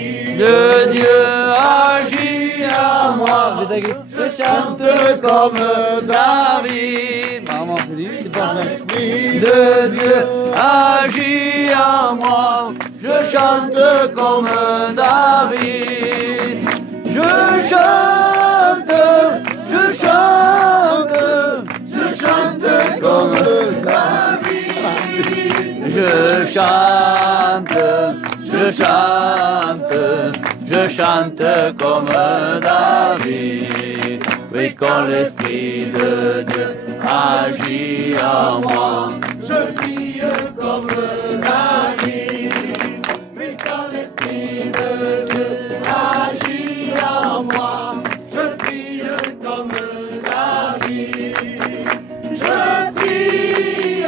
Le Dieu agit à moi, je chante comme David. Maman, c'est pas vrai. Le Dieu agit à moi, je chante comme David. Je chante comme David. Je chante comme David. Oui, quand l'Esprit de Dieu agit en moi, je prie comme David. Oui, quand l'Esprit de Dieu agit en moi, je prie comme David. Je prie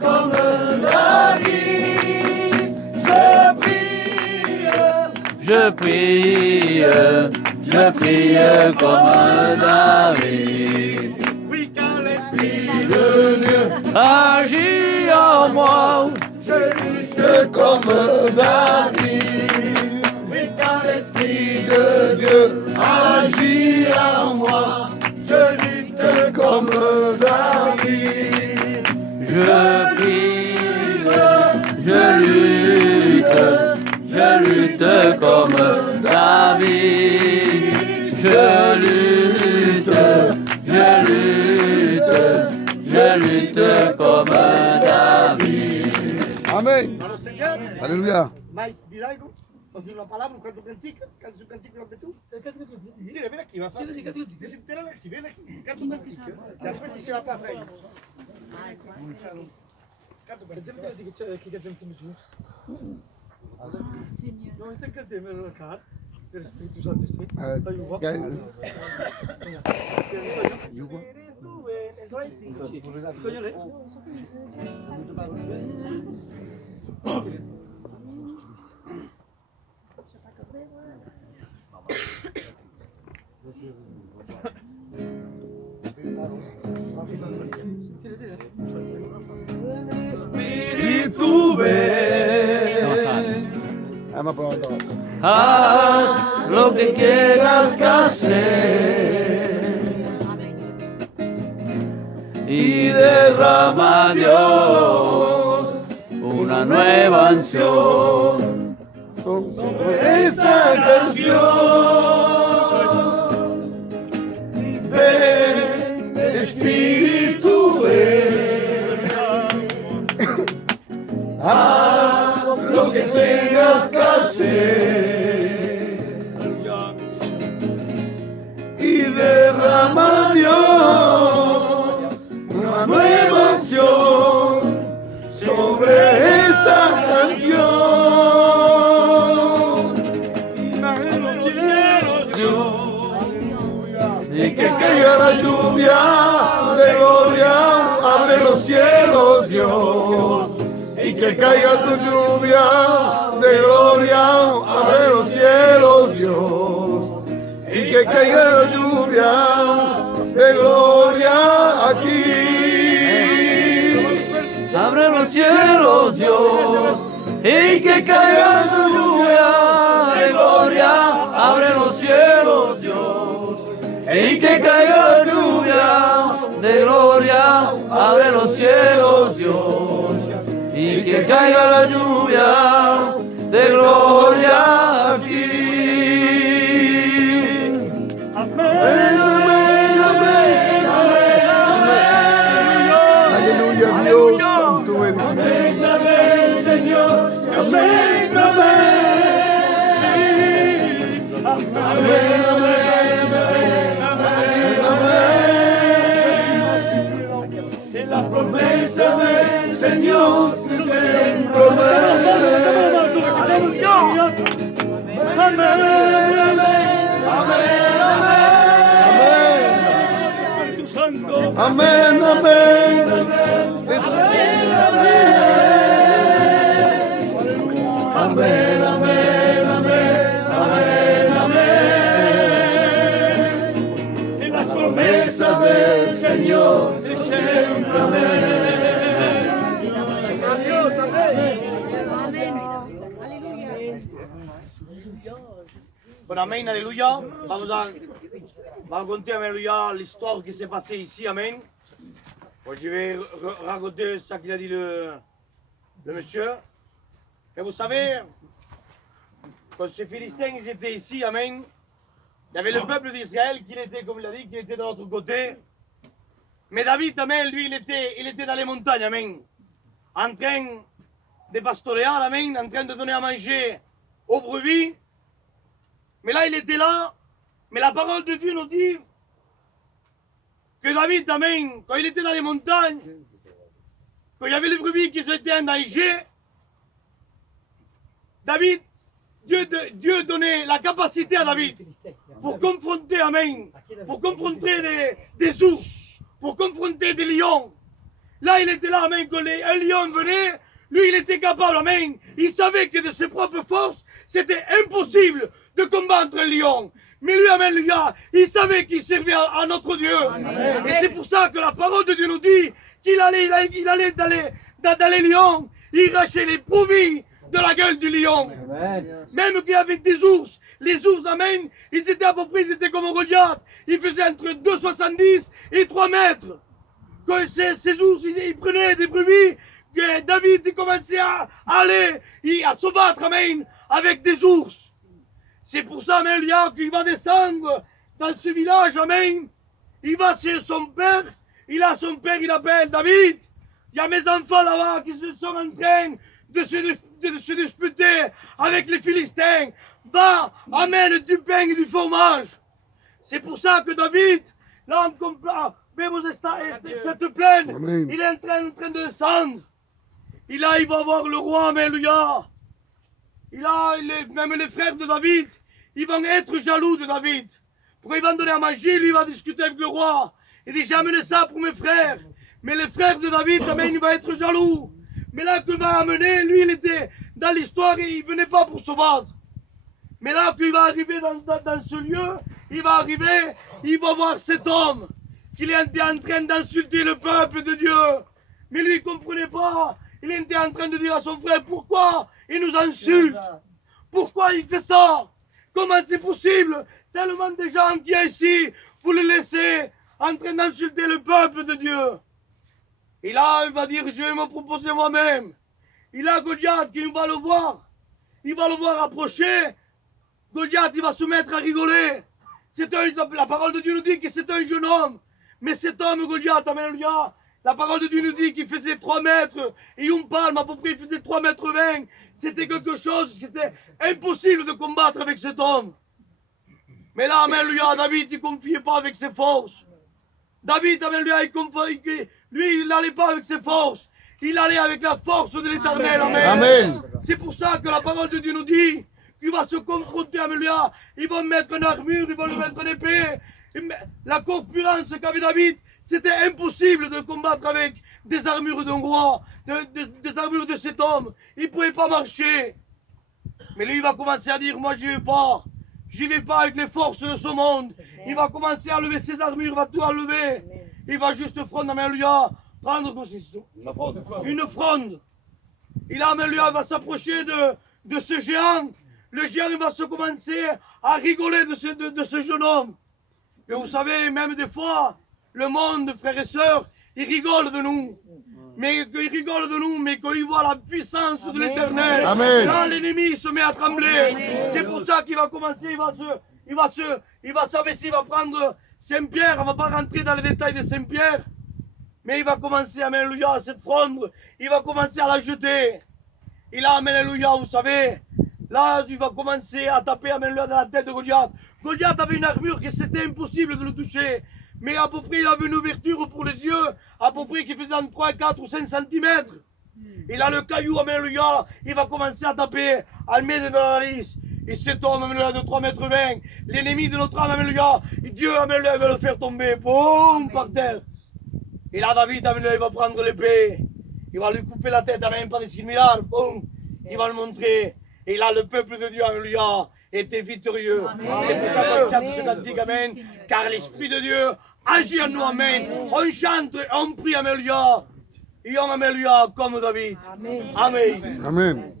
comme David. Je prie comme David. Oui, quand l'Esprit de Dieu agit en moi, je lutte comme David. Oui, quand l'Esprit de Dieu agit en moi, je lutte comme David. Je lutte comme David. Je lutte comme David. Amén. A los señores. Aleluya. Mike, dile algo. Nos dio una palabra, un canto cantico, canto cantico lo que tú. Dile, ven aquí, va a desenterar aquí, ven aquí, canto cantico. Después dice la plaza ahí. Canto cantico. El Espíritu Santo Espíritu ven. Vamos a probar todo. Haz lo que quieras que hacer y derrama Dios una nueva unción sobre esta canción. Ven, Espíritu, ven. Haz lo que tengas que hacer y derrama Dios una nueva unción sobre esta canción. Y que caiga la lluvia de gloria, abre los cielos, Dios. Y que caiga tu lluvia de gloria, abre los cielos, Dios. Y que caiga la lluvia de gloria aquí. Abre los cielos, Dios. Y que caiga tu lluvia de gloria, abre los cielos, Dios. Y que caiga la lluvia de gloria, abre los cielos, Dios. Y que caiga la lluvia de gloria aquí. Amén, amén, amén, amén, amén. Aleluya, Dios, santo eres. Amén, amén, Señor. Amén, amén. Amén, amén, amén, amén. En la promesa del Señor se promete. Amén, amén, amén, amén. Amén, amén. Amén, amén, amén, amén, amén. En las promesas del Señor siempre amén. Adiós, amén. Bon, amen, alléluia. Vamos a raconter, alléluia, l'histoire qui s'est passée ici, amen. Bon, je vais raconter ce qu'il a dit le monsieur. Et vous savez, quand ces Philistins ils étaient ici, amen, il y avait le peuple d'Israël qui était, comme il a dit, qui était de l'autre côté. Mais David, amen, lui, il était dans les montagnes, amen, en train de pastorer, amen, en train de donner à manger aux brebis. Mais là, il était là, mais la parole de Dieu nous dit que David, amen, quand il était dans les montagnes, quand il y avait les brebis qui étaient en danger, David, Dieu donnait la capacité à David pour confronter, amen, pour confronter des ours, pour confronter des lions. Là, il était là, amen, quand un lion venait, lui, il était capable, amen. Il savait que de ses propres forces, c'était impossible de combattre un lion. Mais lui, amen, lui, il savait qu'il servait à notre Dieu. Amen. Et c'est pour ça que la parole de Dieu nous dit qu'il allait dans les lions, il rachait les brebis de la gueule du lion. Amen. Même qu'il y avait des ours, les ours, amen, ils étaient à peu près, ils étaient comme Goliath. Ils faisaient entre 2,70 et 3 mètres. Quand ces ours, ils prenaient des brebis, que David il commençait à aller, à se battre, amen, avec des ours. C'est pour ça, amen, qu'il va descendre dans ce village, amen. Il va chez son père, il appelle David. Il y a mes enfants là-bas qui sont en train de se disputer avec les Philistins. Va, amène du pain et du fromage. C'est pour ça que David, là en complet, cette plaine, amen. Il est en train de descendre. Il va voir le roi, alléluia. Même les frères de David, ils vont être jaloux de David. Pour ils vont donner à manger, lui il va discuter avec le roi. Il dit, j'ai amené ça pour mes frères. Mais les frères de David, amen, il va être jaloux. Mais là, qu'il va amener, lui, il était dans l'histoire et il ne venait pas pour se battre. Mais là, qu'il va arriver dans ce lieu, il va voir cet homme qu'il était en train d'insulter le peuple de Dieu. Mais lui, il ne comprenait pas. Il était en train de dire à son frère, pourquoi il nous insulte? Pourquoi il fait ça? Comment c'est possible? Tellement de gens qui sont ici, vous les laissez en train d'insulter le peuple de Dieu. Et là, il va dire, je vais me proposer moi-même. Il a Goliath qui va le voir. Il va le voir approcher. Goliath, il va se mettre à rigoler. La parole de Dieu nous dit que c'est un jeune homme. Mais cet homme, Goliath, alléluia, la parole de Dieu nous dit qu'il faisait 3 mètres et une palme, à peu près, il faisait 3 mètres 20. C'était quelque chose qui était impossible de combattre avec cet homme. Mais là, alléluia, David, il ne confiait pas avec ses forces. David, alléluia, lui, il n'allait pas avec ses forces. Il allait avec la force de l'Éternel. Amen. Amen. C'est pour ça que la parole de Dieu nous dit qu'il va se confronter, alléluia. Ils vont mettre une armure, ils vont lui mettre une épée. La corpulence qu'avait David, c'était impossible de combattre avec des armures d'un roi, des armures de cet homme. Il ne pouvait pas marcher. Mais lui, il va commencer à dire, moi, je n'y vais pas avec les forces de ce monde. Il va commencer à lever ses armures, il va tout enlever. Il va juste prendre, alléluia, prendre une fronde. Il va s'approcher de ce géant. Le géant, il va se commencer à rigoler de ce jeune homme. Et vous savez, même des fois, le monde, frères et sœurs, il rigole de nous. Mais il rigole de nous, mais quand il voit la puissance de l'Éternel, là l'ennemi se met à trembler. C'est pour ça qu'il va commencer, il va s'abaisser, il va prendre Saint-Pierre. On ne va pas rentrer dans les détails de Saint-Pierre, mais il va commencer, alléluia, cette fronde, il va commencer à la jeter. Il a, alléluia, vous savez, là il va commencer à taper, alléluia, dans la tête de Goliath. Goliath avait une armure que c'était impossible de le toucher. Mais à peu près, il avait une ouverture pour les yeux, à peu près qui faisait dans 3, 4 ou 5 cm. Il a le caillou, alléluia, il va commencer à taper, à le mettre dans la lisse. Et cet homme, alléluia, de 3 mètres 20, l'ennemi de notre âme, alléluia, Dieu, alléluia, va le faire tomber, boum, par terre. Et là, David, alléluia, il va prendre l'épée, il va lui couper la tête, même pas des similaires, boum, il va le montrer. Et là, le peuple de Dieu, alléluia, était victorieux. C'est pour ça qu'on chante ce cantique, amen, car l'Esprit de Dieu agit en nous, amen. On chante, on prie, alléluia, et on, alléluia, comme David. Amen. Amen.